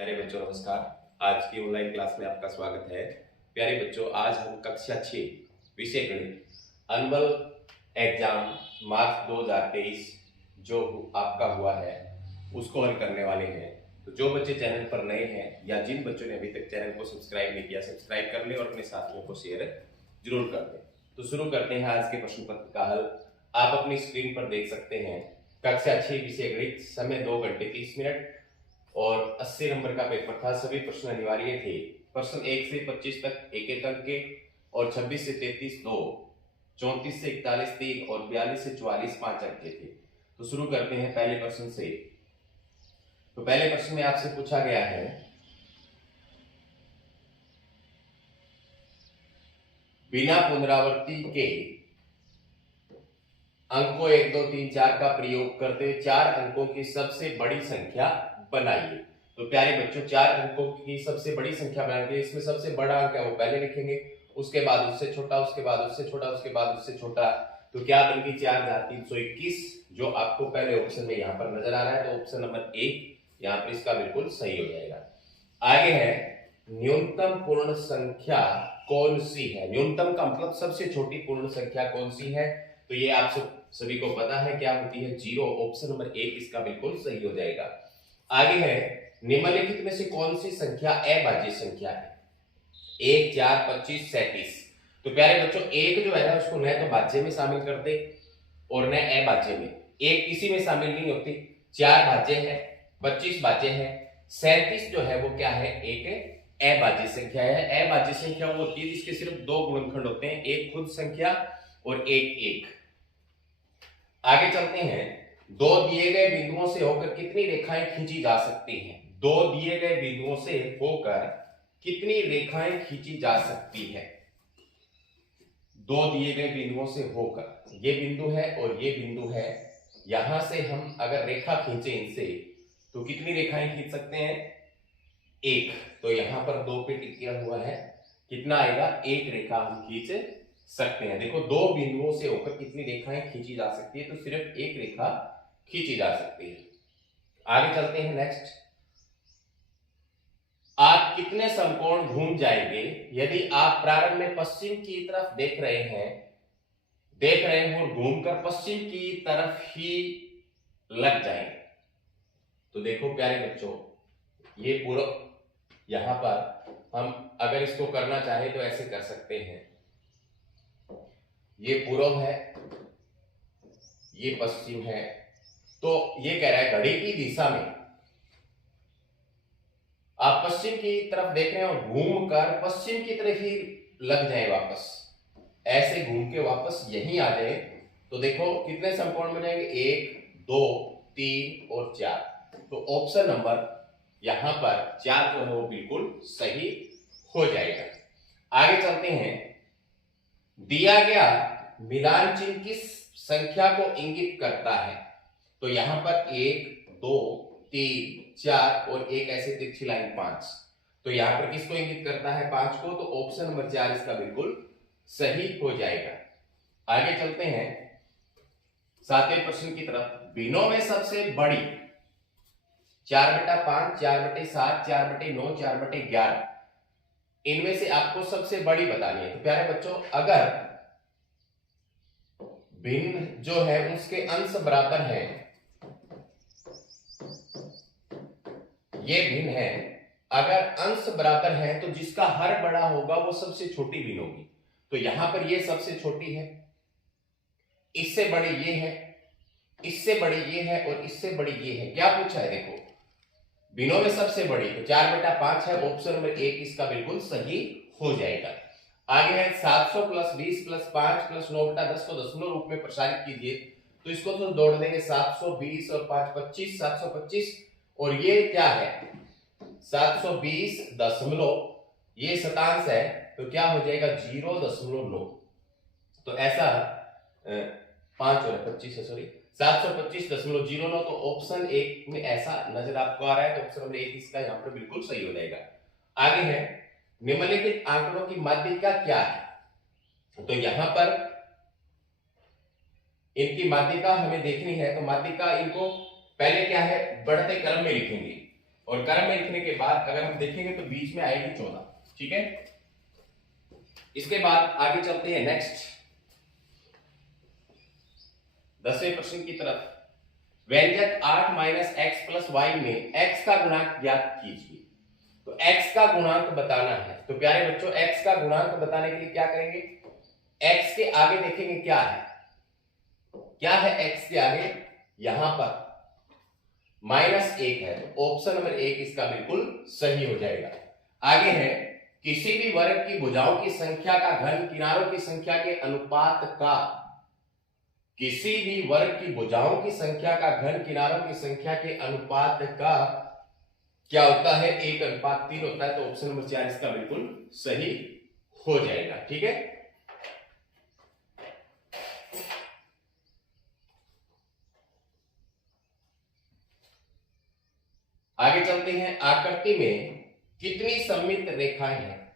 प्यारे बच्चों नमस्कार। आज की ऑनलाइन क्लास में आपका स्वागत है। प्यारे बच्चों, आज हम कक्षा 6 विषय गणित एनुअल एग्जाम मार्च 2023 जो आपका हुआ है उसको हल करने वाले हैं। तो जो बच्चे चैनल पर नए हैं या जिन बच्चों ने अभी तक चैनल को सब्सक्राइब नहीं किया, सब्सक्राइब कर लें और अपने साथियों को शेयर जरूर कर दें। तो शुरू करते हैं आज के प्रश्न पत्र का हल। आप अपनी स्क्रीन पर देख सकते हैं कक्षा 6 विषय गणित, समय 2 घंटे 30 मिनट और 80 नंबर का पेपर था। सभी प्रश्न अनिवार्य थे। प्रश्न 1 से 25 तक एक एक अंक के और 26 से 33 2, 34 से 41 3 और 42 से 44 5 अंक के थे। तो शुरू करते हैं पहले प्रश्न से। तो पहले प्रश्न में आपसे पूछा गया है बिना पुनरावृत्ति के अंकों 1 2 3 4 का प्रयोग करते 4 अंकों की सबसे बड़ी संख्या बनाइए। तो प्यारे बच्चों, 4 अंकों की सबसे बड़ी संख्या बनाने के लिए इसमें सबसे बड़ा अंक है वो पहले लिखेंगे, उसके बाद उससे छोटा, उसके बाद उससे छोटा, उसके बाद उससे छोटा। तो क्या बनेगी 4321 जो आपको पहले ऑप्शन में यहाँ पर नजर आ रहा है। तो ऑप्शन नंबर 1 यहाँ पर इसका बिल्कुल सही हो जाएगा। आगे है न्यूनतम पूर्ण संख्या कौन सी है। न्यूनतम का मतलब सबसे छोटी पूर्ण संख्या कौन सी है। तो ये आप सभी को पता है क्या होती है, 0। ऑप्शन नंबर 1 इसका बिल्कुल सही हो जाएगा। आगे है निम्नलिखित में से कौन सी संख्या अभाज्य संख्या है। 1 4 25 37। तो प्यारे बच्चों, एक जो है उसको न तो भाज्य में शामिल करते और न अभाज्य में। एक किसी में शामिल नहीं होती। 4 भाज्य है, 25 भाज्य है, 37 जो है वो क्या है, एक अभाज्य संख्या है। अभाज्य संख्या वो होती है जिसके सिर्फ 2 गुणनखंड होते हैं, एक खुद संख्या और एक। आगे चलते हैं। दो दिए गए बिंदुओं से होकर कितनी रेखाएं खींची जा सकती हैं। दो दिए गए बिंदुओं से होकर कितनी रेखाएं खींची जा सकती है। दो दिए गए बिंदुओं से होकर, ये बिंदु है और ये बिंदु है, यहां से हम अगर रेखा खींचे इनसे तो कितनी रेखाएं खींच सकते हैं, एक। तो यहां पर 2 पे टिक किया हुआ है, कितना आएगा, एक रेखा हम खींच सकते हैं। देखो, दो बिंदुओं से होकर कितनी रेखाएं खींची जा सकती है, तो सिर्फ एक रेखा खींची जा सकती है। आगे चलते हैं नेक्स्ट। आप कितने समकोण घूम जाएंगे यदि आप प्रारंभ में पश्चिम की तरफ देख रहे हैं और घूमकर पश्चिम की तरफ ही लग जाएंगे। तो देखो प्यारे बच्चों, ये पूरा यहां पर हम अगर इसको करना चाहे तो ऐसे कर सकते हैं। ये पूर्व है, ये पश्चिम है। तो ये कह रहा है घड़ी की दिशा में आप पश्चिम की तरफ देख रहे हैं और घूमकर पश्चिम की तरफ ही लग जाए, वापस ऐसे घूम के वापस यहीं आ जाए। तो देखो कितने समकोण बनेंगे, 1 2 3 और 4। तो ऑप्शन नंबर यहां पर 4 जो है वो बिल्कुल सही हो जाएगा। आगे चलते हैं। दिया गया मिलान चिन्ह किस संख्या को इंगित करता है। तो यहां पर 1 2 3 4 और एक ऐसे तिरछी लाइन 5। तो यहां पर किसको इंगित करता है, 5 को। तो ऑप्शन नंबर 4 इसका बिल्कुल सही हो जाएगा। आगे चलते हैं 7वें प्रश्न की तरफ। भिन्नों में सबसे बड़ी 4/5, 4/7, 4/9, 4/11, इनमें से आपको सबसे बड़ी बतानी है। तो प्यारे बच्चों, अगर भिन्न जो है उसके अंश बराबर है, ये भिन्न है, अगर अंश बराबर है तो जिसका हर बड़ा होगा वो सबसे छोटी भिन्न होगी। तो यहां पर ये सबसे छोटी है, इससे बड़ी ये है, इससे बड़ी ये है और इससे बड़ी ये है। क्या पूछा है, देखो भिन्नों में सबसे बड़ी, तो 4/5 है। ऑप्शन नंबर 1 इसका बिल्कुल सही हो जाएगा। आगे है 700 + 20 + 5 + 9/10 को दशमलव रूप में प्रसारित कीजिए। तो इसको तो जोड़ देंगे, 720 और 5 25, 725 और ये क्या है 720 दशमलव, ये शतांश है तो क्या हो जाएगा 0.9। तो ऐसा 5 और 25 है, सॉरी 725.09। तो ऑप्शन 1 में ऐसा नजर आपको आ रहा है। तो ऑप्शन नंबर 1 इसका यहाँ पर बिल्कुल सही हो जाएगा। आगे है निम्नलिखित आंकड़ों की माध्यिका क्या है। तो यहां पर इनकी माध्यिका हमें देखनी है। तो माध्यिका इनको पहले क्या है, बढ़ते क्रम में लिखेंगे और क्रम में लिखने के बाद अगर हम देखेंगे तो बीच में आएगी 14। ठीक है, इसके बाद आगे चलते हैं नेक्स्ट 10वें प्रश्न की तरफ। व्यंजक 8 माइनस एक्स प्लस वाई में x का गुणांक ज्ञात कीजिए। तो x का गुणांक बताना है। तो प्यारे बच्चों, x का गुणांक बताने के लिए क्या करेंगे, x के आगे देखेंगे क्या है, क्या है x के आगे, यहां पर -1 है, तो ऑप्शन नंबर 1 इसका बिल्कुल सही हो जाएगा। आगे है किसी भी वर्ग की भुजाओं की संख्या का घन किनारों की संख्या के अनुपात का, किसी भी वर्ग की भुजाओं की संख्या का घन किनारों की संख्या के अनुपात का क्या होता है, 1:3 होता है। तो ऑप्शन नंबर 4 इसका बिल्कुल सही हो जाएगा। ठीक है, आगे चलते हैं। आकृति में कितनी सममित रेखाएं हैं।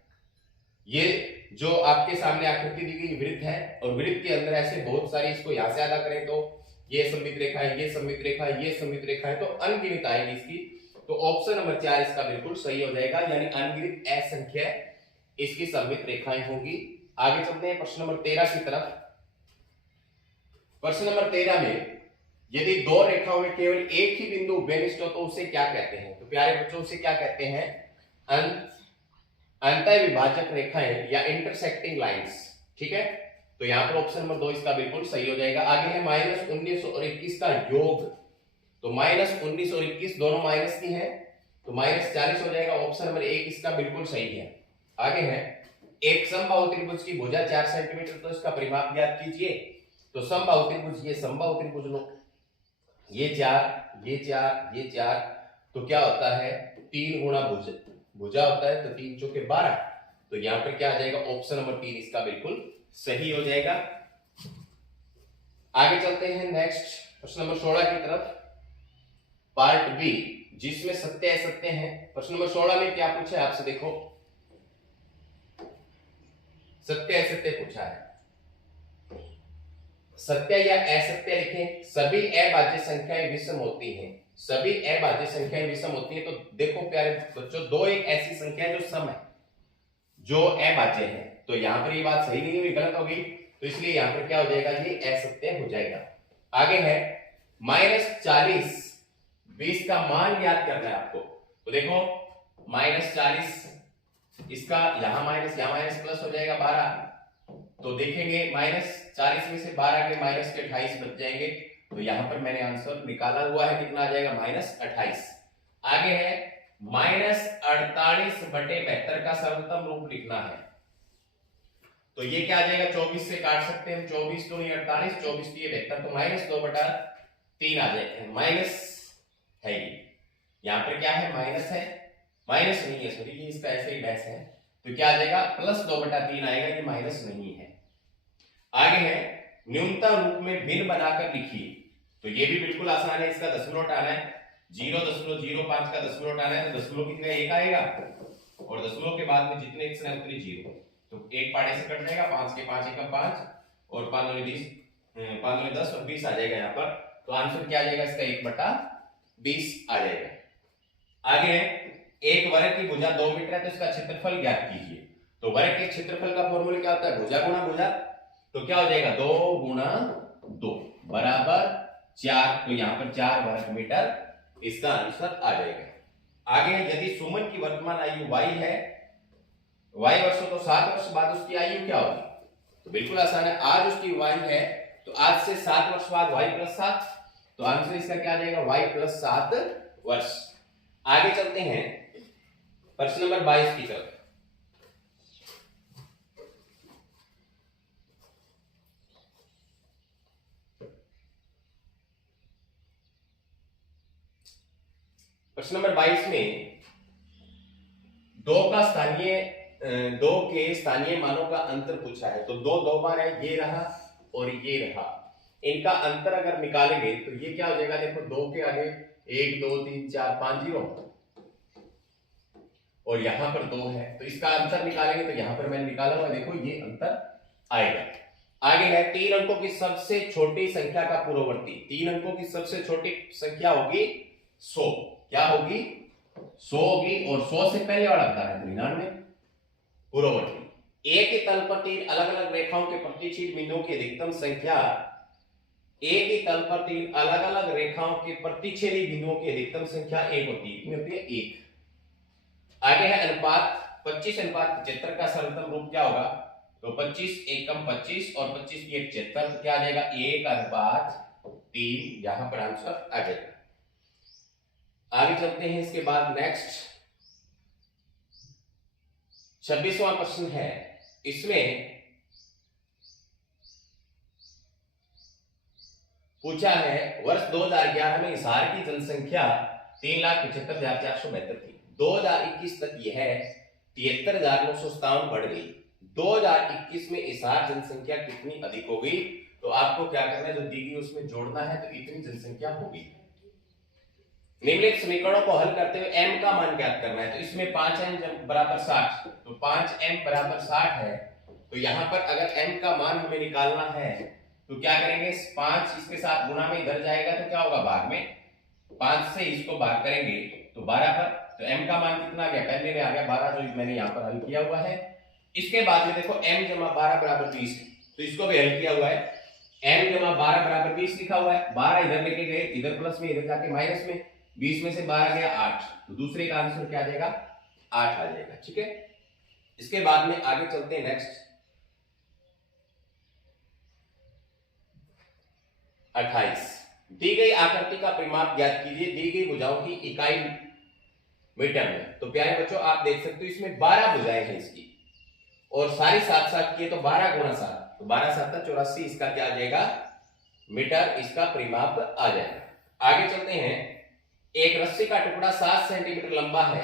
ये जो आपके सामने आकृति दी गई वृत्त है, और वृत्त के अंदर ऐसे बहुत सारी, इसको यहां से अदा करें तो ये सममित रेखा है, ये सममित रेखा है, ये सममित रेखा है, तो अनगिनत आएगी इसकी। तो ऑप्शन नंबर 4 इसका बिल्कुल सही हो जाएगा, यानी अनगिनत असंख्य इसकी सममित रेखाएं होंगी। आगे चलते हैं प्रश्न नंबर 13 की तरफ। प्रश्न नंबर 13 में यदि दो रेखाओं में केवल एक ही बिंदु उभयनिष्ठ हो तो उसे क्या कहते हैं। तो प्यारे बच्चों, उसे क्या कहते हैं, अंतः विभाजक रेखाएं या इंटरसेक्टिंग लाइंस। ठीक है, तो यहां पर ऑप्शन नंबर 2 इसका बिल्कुल सही हो जाएगा। आगे है -19 और 21 का योग। तो -19 और 21 दोनों माइनस की हैं, तो -40 हो जाएगा। ऑप्शन नंबर 1 इसका बिल्कुल सही है। आगे है एक समबाहु त्रिभुज की भुजा 4 सेंटीमीटर, तो इसका परिमाप ज्ञात कीजिए। तो समबाहु त्रिभुज, ये समबाहु त्रिभुज लो, ये 4, ये 4, ये 4, तो क्या होता है 3 गुणा भुजा होता है, तो 3 चौके 12। तो यहां पर क्या आ जाएगा, ऑप्शन नंबर 3 इसका बिल्कुल सही हो जाएगा। आगे चलते हैं नेक्स्ट प्रश्न नंबर 16 की तरफ, पार्ट बी, जिसमें सत्य असत्य है। प्रश्न नंबर 16 में क्या पूछा है आपसे, देखो सत्य असत्य पूछा है। सत्य या असत्य लिखें। सभी अभाज्य संख्याएं विषम होती हैं, सभी अभाज्य संख्याएं विषम होती हैं। तो देखो प्यारे बच्चों, दो एक ऐसी संख्या है जो सम है, जो अभाज्य है। तो यहां पर ये बात सही नहीं हुई, गलत हो गई, तो इसलिए यहां पर क्या हो जाएगा, ये असत्य हो जाएगा। आगे है -40, 20 का मान ज्ञात करना है आपको। तो देखो -40, इसका यहां माइनस, यहां माइनस, प्लस हो जाएगा 12। तो देखेंगे -40 में से 12 के माइनस के 28 बच जाएंगे। तो यहां पर मैंने आंसर निकाला हुआ है, कितना आ जाएगा, -28। आगे है -48/72 का सरलतम रूप लिखना है। तो ये क्या आ जाएगा, 24 से काट सकते हैं हम, 24 तो नहीं 48, 24 की 72, तो -2/3 आ जाएगा। माइनस है ये, यहां पर क्या है, माइनस है, माइनस नहीं है सॉरी, ये इसका ऐसे ही डैश है, तो क्या आ जाएगा, +2/3 आएगा, ये माइनस नहीं है। आगे है न्यूनतम रूप में भिन्न बनाकर लिखिए। तो ये भी बिल्कुल आसान है, इसका दशमलव हटाना है, 0.05 का दशमलव हटाना है, तो दशमलव कितना, 1 आएगा, और दशमलव के बाद में जितने एक्स है उतने 0, तो 1 पाड़े से कट जाएगा, 5 के 5 1 5, और 5 दूनी 20, 5 दूनी 10 और 20 आ जाएगा यहाँ पर। तो आंसर क्या आ जाएगा इसका, 1/20 आ जाएगा। आगे है एक वर्ग की भुजा 2 मीटर है, तो इसका क्षेत्रफल ज्ञात कीजिए। तो वर्ग के क्षेत्रफल का फॉर्मूला क्या होता है, भुजा गुणा भुजा, तो क्या हो जाएगा, 2 गुणा 2 बराबर 4, तो यहां पर 4 वर्ग मीटर इसका आंसर आ जाएगा। आगे यदि सुमन की वर्तमान आयु y है, y वर्ष हो, तो 7 वर्ष बाद उसकी आयु क्या होगी। तो बिल्कुल आसान है, आज उसकी y है, तो आज से 7 वर्ष बाद y + 7, तो आंसर इसका क्या आ जाएगा, y + 7 वर्ष। आगे चलते हैं प्रश्न नंबर 22 की तरफ। प्रश्न नंबर 22 में दो के स्थानीय मानों का अंतर पूछा है। तो दो बार है, ये रहा और ये रहा, इनका अंतर अगर निकालेंगे तो ये क्या हो जाएगा, देखो 2 के आगे 1 2 3 4 5 0, और यहां पर 2 है, तो इसका अंतर निकालेंगे, तो यहां पर मैंने निकाला हुआ, देखो ये अंतर आएगा। आगे है 3 अंकों की सबसे छोटी संख्या का पूर्ववर्ती। 3 अंकों की सबसे छोटी संख्या होगी 100, क्या होगी 100 होगी और 100 से पहले वाला बता रहे हैं 99 पूर्ववर्ती। एक ही तल पर तीन अलग अलग रेखाओं के प्रतिच्छेद बिंदुओं की अधिकतम संख्या, एक ही तल पर तीन अलग अलग रेखाओं के प्रतिच्छेदी बिंदुओं की अधिकतम संख्या एक होती है। कितनी होती है? एक। आगे है अनुपात 25:75 का सरलतम रूप क्या होगा? तो 25 एकम 25 और 25 की 75, तो क्या आ जाएगा? 1/3। यहां पर आंसर आ जाएगा। आगे चलते हैं। इसके बाद नेक्स्ट 26वां प्रश्न है। इसमें पूछा है वर्ष 2011 में हिसार की जनसंख्या 3,75,472 थी। 2021 तक यह 73,957 बढ़ गई। 2021 में हिसार जनसंख्या कितनी अधिक हो गई? तो आपको क्या करना है, जो दी गई उसमें जोड़ना है, तो इतनी जनसंख्या होगी। निम्नलिखित समीकरणों को हल करते हुए m का मान ज्ञात करना है। तो इसमें 5m बराबर 60, तो 5m बराबर 60 है। तो यहां पर अगर m का मान हमें निकालना है तो क्या करेंगे? 5 इसके साथ गुणा में इधर जाएगा तो क्या होगा? भाग में 5 से इसको भाग करेंगे तो 12 पर। तो m का मान कितना आ गया? पहले में आ गया 12, जो मैंने यहाँ पर हल किया हुआ है। इसके बाद में देखो m जमा 12 बराबर 20, तो इसको भी हल किया हुआ है। m जमा 12 बराबर 20 लिखा हुआ है। 12 इधर लेके गए, इधर प्लस में, इधर जाके माइनस में, 20 में से 12 गया 8, तो दूसरे का आंसर क्या आ जाएगा? 8 आ जाएगा। ठीक है। इसके बाद में आगे चलते हैं। नेक्स्ट 28, दी गई आकृति का परिमाप ज्ञात कीजिए। दी गई भुजाओं की इकाई मीटर में। तो प्यारे बच्चों आप देख सकते हो इसमें 12 भुजाएं हैं इसकी, और सारी साथ साथ किए तो 12 गुणा 7, तो 12 7 84, इसका क्या आ जाएगा? मीटर इसका परिमाप आ जाएगा। आगे चलते हैं। एक रस्सी का टुकड़ा 7 सेंटीमीटर लंबा है।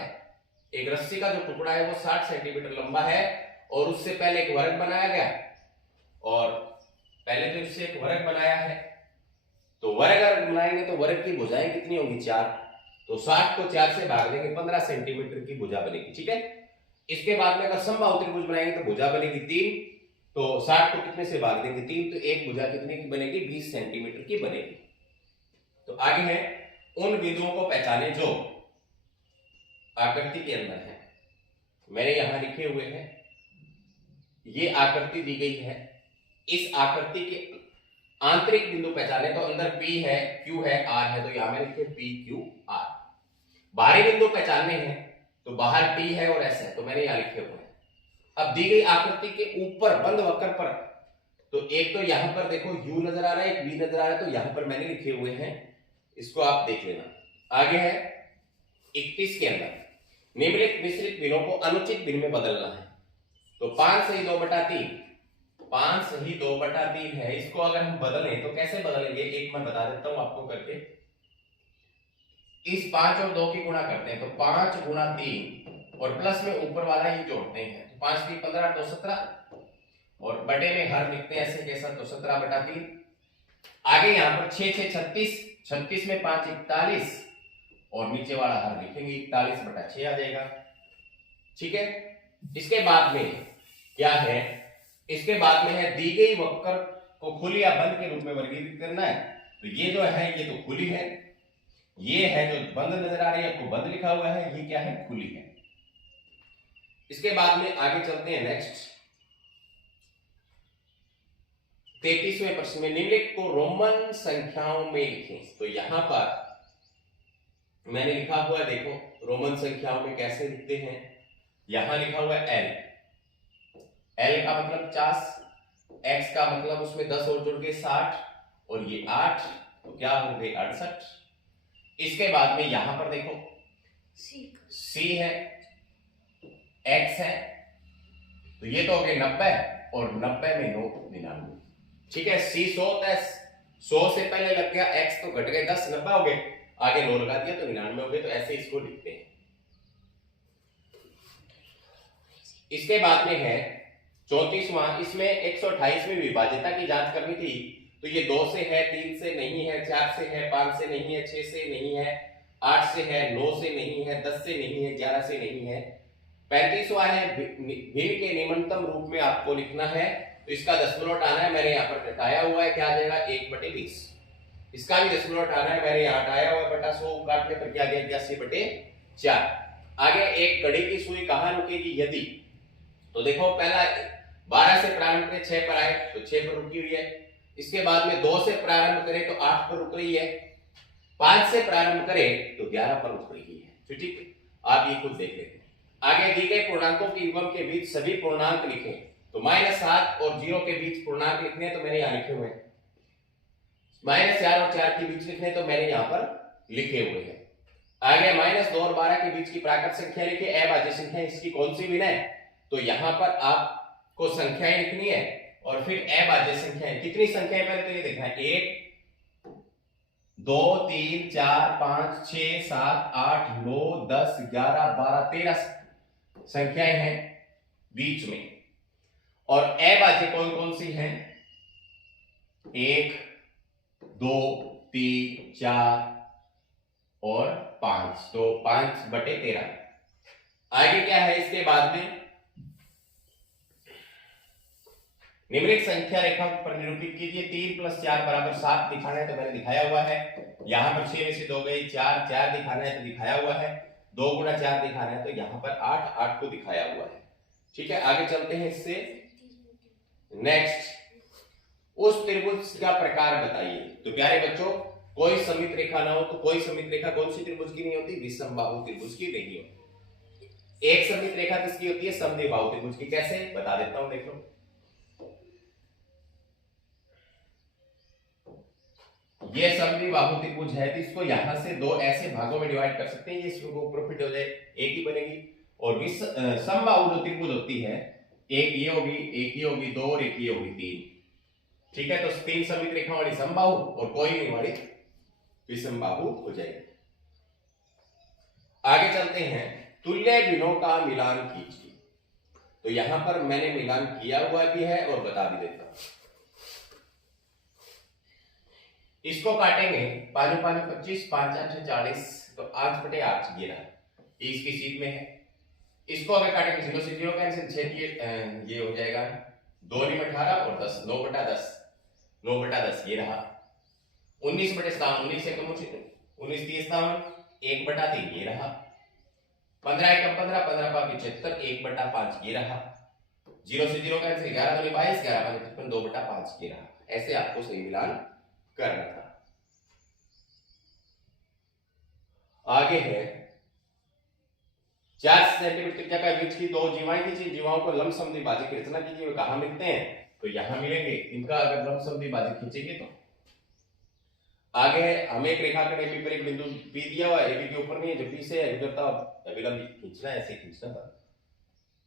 एक रस्सी का जो टुकड़ा है वो 60 सेंटीमीटर लंबा है, और उससे पहले एक वर्ग बनाया गया, और पहले तो इससे एक वर्ग बनाया है, तो वर्ग अगर बनाएंगे तो वर्ग की भुजाएं कितनी होंगी? 4। तो 60 को 4 से भाग देंगे, 15 सेंटीमीटर की भुजा बनेगी। ठीक है। इसके बाद में अगर समबाहु त्रिभुज बनाएंगे तो भुजा बनेगी 3, तो 60 को कितने से भाग देंगे? 3, तो एक भुजा कितने की बनेगी? 20 सेंटीमीटर की बनेगी। तो आगे है उन बिंदुओं को पहचाने जो आकृति के अंदर है। मैंने यहां लिखे हुए हैं, ये आकृति दी गई है। इस आकृति के आंतरिक बिंदु पहचाने, तो अंदर P है, Q है, R है, तो यहां मैंने लिखे PQR। बाहरी बिंदु पहचानने हैं तो बाहर T है और S है, तो मैंने यहां लिखे हुए हैं। अब दी गई आकृति के ऊपर बंद वक्र पर, तो एक तो यहां पर देखो U नजर आ रहा है, एक V नजर आ रहा है, तो यहां पर मैंने लिखे हुए हैं, इसको आप देख लेना। आगे है 31 के अंदर निम्नलिखित मिश्रित भिन्नों को अनुचित भिन्न में बदलना है। तो 5 सही 2/3, 5 सही 2/3 है। इसको अगर हम बदलें तो कैसे बदलेंगे? एक मैं बता देता हूं आपको करके। इस 5 और 2 की गुणा करते हैं, तो 5 गुणा 3 और प्लस में ऊपर वाला ही जोड़ते हैं, तो 5 3 15 2 17, और बटे में हर लिखते हैं ऐसे कैसा, तो 17/3। आगे यहां पर 6 6 36, 36 में 5 41, और नीचे वाला हर लिखेंगे 41/6 आ जाएगा। ठीक है। इसके बाद में क्या है? इसके बाद में है दी गई वक्र को खुली या बंद के रूप में वर्गीकृत करना है। तो ये जो है ये तो खुली है, ये है जो बंद नजर आ रही है आपको बंद लिखा हुआ है, ये क्या है? खुली है। इसके बाद में आगे चलते हैं। नेक्स्ट 33वें प्रश्न में निम्नलिखित को रोमन संख्याओं में लिखें। तो यहां पर मैंने लिखा हुआ है, देखो रोमन संख्याओं में कैसे लिखते हैं। यहां लिखा हुआ है L, L का मतलब 50, X का मतलब उसमें 10 और जुड़ के 60, और ये 8, तो क्या हो गए? 68। इसके बाद में यहां पर देखो C है, X है, तो ये तो हो गए 90, और 90 में 9 99। ठीक है। C 100 100 से पहले लग गया, X तो घट गए 10, 90 हो गए, आगे 9 लगा दिया तो 99 हो गए। तो ऐसे इसको लिखते हैं। इसके बाद में है 34वां, इसमें 128 में विभाज्यता की जांच करनी थी। तो ये 2 से है, 3 से नहीं है, 4 से है, 5 से नहीं है, 6 से नहीं है, 8 से है, 9 से नहीं है, 10 से नहीं है, 11 से नहीं है। 35वां है भिन्न के निम्नतम रूप में आपको लिखना है। तो इसका दशमलव हटाना है, मैंने यहाँ पर घटाया हुआ है, क्या आ जाएगा? 1/20। इसका भी दशमलव हटाना है, मैंने यहाँ हटाया हुआ है, बटा 100 काटने पर क्या आ गया? 81/6। 4। आगे एक घड़ी की सुई कहां रुकेगी यदि, तो देखो पहला 12 से प्रारंभ करें 6 पर आए तो 6 पर रुकी हुई है, इसके बाद में 2 से प्रारंभ करें तो 8 पर रुक रही है, 5 से प्रारंभ करें तो 11 पर रुक रही है। तो ठीक है, आप ये खुद देख लेते हैं। आगे दी गई पूर्णांकों की युग्म के बीच सभी पूर्णांक लिखें, तो -7 और 0 के बीच पूर्णांक लिखने हैं तो मैंने यहां लिखे हुए हैं, -4 और 4 के बीच लिखने तो मैंने यहां पर लिखे हुए हैं। आगे -2 और 12 के बीच की प्राकृत संख्या लिखिए, अभाज्य संख्या इसकी कौन सी विनय, तो यहां पर आपको संख्याएं लिखनी है और फिर अभाज्य संख्याएं, कितनी संख्याएं पहले तो ये देखना है, 1 2 3 4 5 6 7 8 9 10 11 12 13 संख्याएं हैं बीच में, और अभाज्य कौन कौन सी हैं, 1 2 3 4 और 5, तो 5/13। आगे क्या है इसके बाद में, निम्नलिखित संख्या रेखा पर निरूपित कीजिए, 3 + 4 = 7 दिखाना है तो मैंने दिखाया हुआ है, यहां पर 6 में से 2 गई, 4 4 दिखाना है तो दिखाया हुआ है, 2 × 4 दिखाना है तो यहां पर 8 8 को दिखाया हुआ है। ठीक है, आगे चलते हैं इससे नेक्स्ट, उस त्रिभुज का प्रकार बताइए। तो प्यारे बच्चों, कोई समित रेखा ना हो तो कोई समित रेखा कौन सी त्रिभुज की नहीं होती, विषमबाहु त्रिभुज की नहीं होती। एक समित रेखा किसकी होती है, समद्विबाहु त्रिभुज की। कैसे बता देता हूं, देख लो, ये समद्विबाहु त्रिभुज है तो इसको यहां से दो ऐसे भागों में डिवाइड कर सकते हैं, ये इसको प्रॉफिट हो जाए, एक ही बनेगी। और समबाहु जो त्रिभुज होती है, एक ये होगी, एक ये होगी 2 और एक ये होगी 3। ठीक है, तो 3 समित रेखा वाली समबाहु और कोई नहीं वाली विषमबाहु हो जाएगी। आगे चलते हैं, तुल्य भिन्नों का मिलान कीजिए। तो यहां पर मैंने मिलान किया हुआ भी है और बता भी देता हूं। इसको काटेंगे 5 5 25, 5 8 40, तो 8/8 ये रहा, इसकी सीध में है। इसको अगर काटेंगे 0 से 0 कैंसिल, 6 ये हो जाएगा 2 × 18 और 10, 9/10, 9/10 ये रहा। 19/7, 19 से 19 30 1/3 ये रहा। 15 × 15, 15 × 75, 1/5 ये रहा। 0 से 0 कैंसिल, 11 दूनी 22, 11 × 55, 2/5 ये रहा। ऐसे आपको सही मिलान करना था। आगे है, 4 सेंटीमीटर त्रिज्या का वृत्त की 2 जीवाएं खींची, जीवाओं को लंब समद्विभाजक की रचना कीजिए। वे कहां मिलते हैं, तो यहां मिलेंगे, इनका अगर लंब समद्विभाजक खींचेंगे तो। आगे है, हमें एक रेखा पर एक बिंदु P दिया हुआ है, AB के ऊपर नहीं है, जो P से गुजरता अभिलंब खींचना है, ऐसे खींचना था।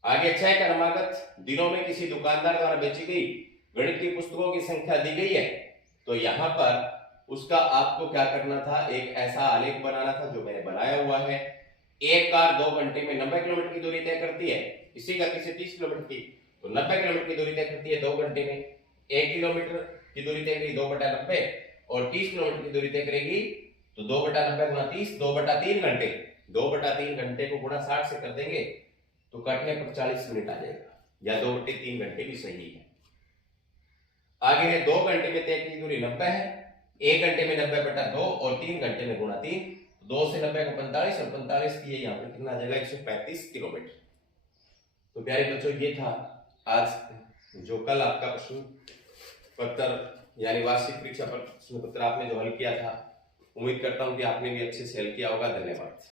आगे 6 क्रमागत दिनों में किसी दुकानदार द्वारा बेची गई गणित की पुस्तकों की संख्या दी गई है, तो यहां पर उसका आपको क्या करना था, एक ऐसा आलेख बनाना था जो मैंने बनाया हुआ है। एक कार 2 घंटे में 90 किलोमीटर की दूरी तय करती है, इसी गति से 30 किलोमीटर की, तो 90 किलोमीटर की दूरी तय करती है 2 घंटे में। 1 किलोमीटर की दूरी तय करेगी 2/90, और 30 किलोमीटर की दूरी तय करेगी तो 2/90 × 30, 2/3 घंटे। 2/3 घंटे को गुणा 60 से कर देंगे तो काटने पर 40 मिनट आ जाएगा, या 2/3 घंटे भी सही है। आगे है, 2 घंटे में तय की दूरी 90 है, 1 घंटे में 90/2 और 3 घंटे में गुणा 3, 2 से 90 को 45 और 45 की यहाँ पे कितना आ जाएगा, 135 किलोमीटर। तो प्यारे बच्चों, ये था आज जो कल आपका प्रश्न पत्र यानी वार्षिक परीक्षा प्रश्न पत्र आपने जो हल किया था। उम्मीद करता हूं कि आपने भी अच्छे से हल किया होगा। धन्यवाद।